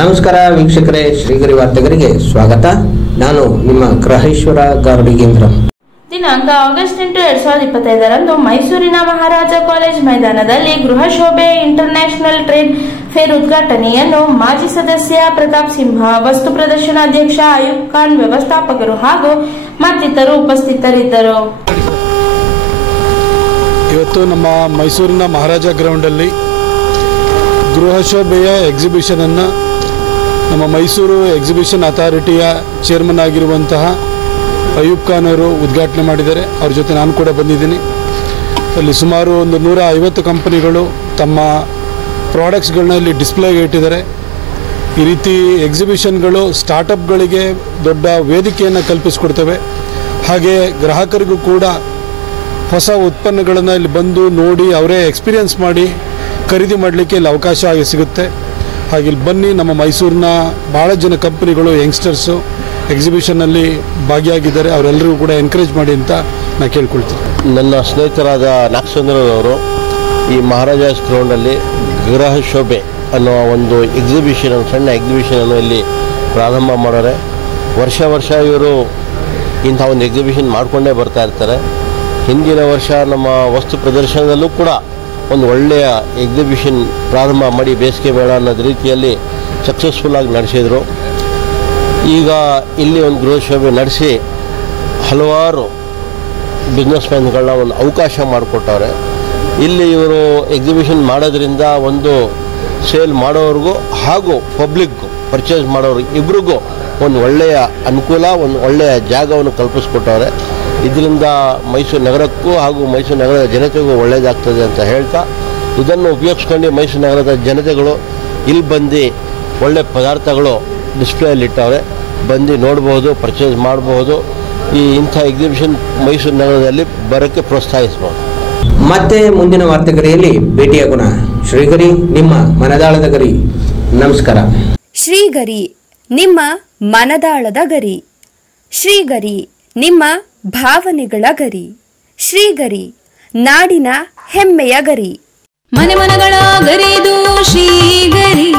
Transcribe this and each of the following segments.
ನಮಸ್ಕಾರ ವೀಕ್ಷಕರೇ, ಶ್ರೀಗರಿ ವಾರ್ತೆಗರಿಗೆ ಸ್ವಾಗತ. ನಾನು ನಿಮ್ಮ ಗ್ರಹೇಶ್ವರ ಗಾರ್ಡಿಗೇಂದ್ರ. ದಿನಾಂಕ ಆಗಸ್ಟ್ 8, 2025ರಂದು ಮೈಸೂರಿನ ಮಹಾರಾಜ ಕಾಲೇಜ್ ಮೈದಾನದಲ್ಲಿ ಗೃಹ ಶೋಭೆ ಇಂಟರ್ನ್ಯಾಷನಲ್ ಟ್ರೇಡ್ ಫೇರ್ ಉದ್ಘಾಟನೆಯನ್ನು ಮಾಜಿ ಸದಸ್ಯ ಪ್ರತಾಪ್ ಸಿಂಹ, ವಸ್ತು ಪ್ರದರ್ಶನಾಧ್ಯಕ್ಷ ಅಯೂಬ್ ಖಾನ್, ವ್ಯವಸ್ಥಾಪಕರು ಹಾಗೂ ಮತ್ತಿತರರು ಉಪಸ್ಥಿತರಿದ್ದರು. ಇವತ್ತು ನಮ್ಮ ಮೈಸೂರಿನ ಮಹಾರಾಜ ಗ್ರೌಂಡಲ್ಲಿ ಗೃಹ ಶೋಭೆಯ ಎಕ್ಸಿಬಿಷನ್ ಅನ್ನು ನಮ್ಮ ಮೈಸೂರು ಎಕ್ಸಿಬಿಷನ್ ಅಥಾರಿಟಿಯ ಚೇರ್ಮನ್ ಆಗಿರುವಂತಹ ಅಯೂಬ್ ಖಾನ್ ಅವರು ಉದ್ಘಾಟನೆ ಮಾಡಿದ್ದಾರೆ. ಅವ್ರ ಜೊತೆ ನಾನು ಕೂಡ ಬಂದಿದ್ದೀನಿ. ಅಲ್ಲಿ ಸುಮಾರು 150 ಕಂಪನಿಗಳು ತಮ್ಮ ಪ್ರಾಡಕ್ಟ್ಸ್ಗಳನ್ನ ಇಲ್ಲಿ ಡಿಸ್ಪ್ಲೇಗೆ ಇಟ್ಟಿದ್ದಾರೆ. ಈ ರೀತಿ ಎಕ್ಸಿಬಿಷನ್ಗಳು ಸ್ಟಾರ್ಟಪ್ಗಳಿಗೆ ದೊಡ್ಡ ವೇದಿಕೆಯನ್ನು ಕಲ್ಪಿಸಿಕೊಡ್ತವೆ. ಹಾಗೆ ಗ್ರಾಹಕರಿಗೂ ಕೂಡ ಹೊಸ ಉತ್ಪನ್ನಗಳನ್ನು ಇಲ್ಲಿ ಬಂದು ನೋಡಿ ಅವರೇ ಎಕ್ಸ್ಪೀರಿಯನ್ಸ್ ಮಾಡಿ ಖರೀದಿ ಮಾಡಲಿಕ್ಕೆ ಇಲ್ಲಿ ಅವಕಾಶ ಸಿಗುತ್ತೆ. ಹಾಗೆ ಇಲ್ಲಿ ಬನ್ನಿ, ನಮ್ಮ ಮೈಸೂರಿನ ಭಾಳ ಜನ ಕಂಪನಿಗಳು, ಯಂಗ್ಸ್ಟರ್ಸು ಎಕ್ಸಿಬಿಷನ್ನಲ್ಲಿ ಭಾಗಿಯಾಗಿದ್ದಾರೆ. ಅವರೆಲ್ಲರಿಗೂ ಕೂಡ ಎನ್ಕರೇಜ್ ಮಾಡಿ ಅಂತ ನಾನು ಕೇಳ್ಕೊಳ್ತೀನಿ. ನನ್ನ ಸ್ನೇಹಿತರಾದ ನಾಗಚಂದ್ರವರು ಈ ಮಹಾರಾಜಾಸ್ ಗ್ರೌಂಡಲ್ಲಿ ಗೃಹ ಶೋಭೆ ಅನ್ನೋ ಒಂದು ಎಕ್ಸಿಬಿಷನ್, ಸಣ್ಣ ಎಕ್ಸಿಬಿಷನನ್ನು ಇಲ್ಲಿ ಪ್ರಾರಂಭ ಮಾಡೋರೆ. ವರ್ಷ ಇವರು ಇಂಥ ಒಂದು ಎಕ್ಸಿಬಿಷನ್ ಮಾಡಿಕೊಂಡೇ ಬರ್ತಾ ಇರ್ತಾರೆ. ಹಿಂದಿನ ವರ್ಷ ನಮ್ಮ ವಸ್ತು ಪ್ರದರ್ಶನದಲ್ಲೂ ಕೂಡ ಒಂದು ಒಳ್ಳೆಯ ಎಕ್ಸಿಬಿಷನ್ ಪ್ರಾರಂಭ ಮಾಡಿ ಬೇಸಿಗೆ ಮೇಳ ಅನ್ನೋದು ರೀತಿಯಲ್ಲಿ ಸಕ್ಸಸ್ಫುಲ್ಲಾಗಿ ನಡೆಸಿದರು. ಈಗ ಇಲ್ಲಿ ಒಂದು ಗೃಹ ಶೋಭೆ ನಡೆಸಿ ಹಲವಾರು ಬಿಸ್ನೆಸ್ ಮ್ಯಾನ್ಗಳನ್ನ ಒಂದು ಅವಕಾಶ ಮಾಡಿಕೊಟ್ಟವ್ರೆ. ಇಲ್ಲಿ ಇವರು ಎಕ್ಸಿಬಿಷನ್ ಮಾಡೋದ್ರಿಂದ ಒಂದು ಸೇಲ್ ಮಾಡೋವ್ರಿಗೂ ಹಾಗೂ ಪಬ್ಲಿಕ್ಗೂ, ಪರ್ಚೇಸ್ ಮಾಡೋರು ಇಬ್ರಿಗೂ ಒಂದು ಒಳ್ಳೆಯ ಅನುಕೂಲ, ಒಂದು ಒಳ್ಳೆಯ ಜಾಗವನ್ನು ಕಲ್ಪಿಸ್ಕೊಟ್ಟವ್ರೆ. ಇದರಿಂದ ಮೈಸೂರು ನಗರಕ್ಕೂ ಹಾಗೂ ಮೈಸೂರು ನಗರದ ಜನತೆಗೂ ಒಳ್ಳೆಯದಾಗ್ತದೆ ಅಂತ ಹೇಳ್ತಾ, ಇದನ್ನು ಉಪಯೋಗಿಸ್ಕೊಂಡು ಮೈಸೂರು ನಗರದ ಜನತೆಗಳು ಇಲ್ಲಿ ಬಂದು ಒಳ್ಳೆಯ ಪದಾರ್ಥಗಳು ಡಿಸ್ಪ್ಲೇಯಲ್ಲಿಟ್ಟವ್ರೆ. ಬಂದು ನೋಡ್ಬೋದು, ಪರ್ಚೇಸ್ ಮಾಡಬಹುದು. ಇಂಥ ಎಕ್ಸಿಬಿಷನ್ ಮೈಸೂರು ನಗರದಲ್ಲಿ ಬರೋಕ್ಕೆ ಪ್ರೋತ್ಸಾಹಿಸ್ಬೋದು. ಮತ್ತೆ ಮುಂದಿನ ವಾರ್ತೆಗರಿಯಲ್ಲಿ ಭೇಟಿಯಾಗೋಣ. ಶ್ರೀಗರಿ, ನಿಮ್ಮ ಮನದಾಳದ ಗರಿ. ನಮಸ್ಕಾರ. ಶ್ರೀಗರಿ, ನಿಮ್ಮ ಮನದಾಳದ ಗರಿ. ಶ್ರೀಗರಿ, ನಿಮ್ಮ ಭಾವನೆಗಳ ಗರಿ. ಶ್ರೀಗರಿ, ನಾಡಿನ ಹೆಮ್ಮೆಯ ಗರಿ. ಮನೆ ಮನಗಳ ಗರಿದು ಶ್ರೀಗರಿ,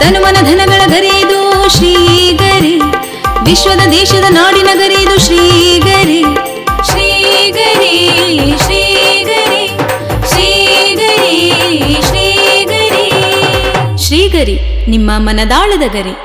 ತನುಮನ ಧನಗಳ ಗರಿದು ಶ್ರೀಗರಿ, ವಿಶ್ವದ ದೇಶದ ನಾಡಿನ ಗರಿದು ಶ್ರೀಗರಿ. ಶ್ರೀಗರಿ ಶ್ರೀಗರಿ ಶ್ರೀಗರಿ ಶ್ರೀಗರಿ ಶ್ರೀಗರಿ, ನಿಮ್ಮ ಮನದಾಳದ ಗರಿ.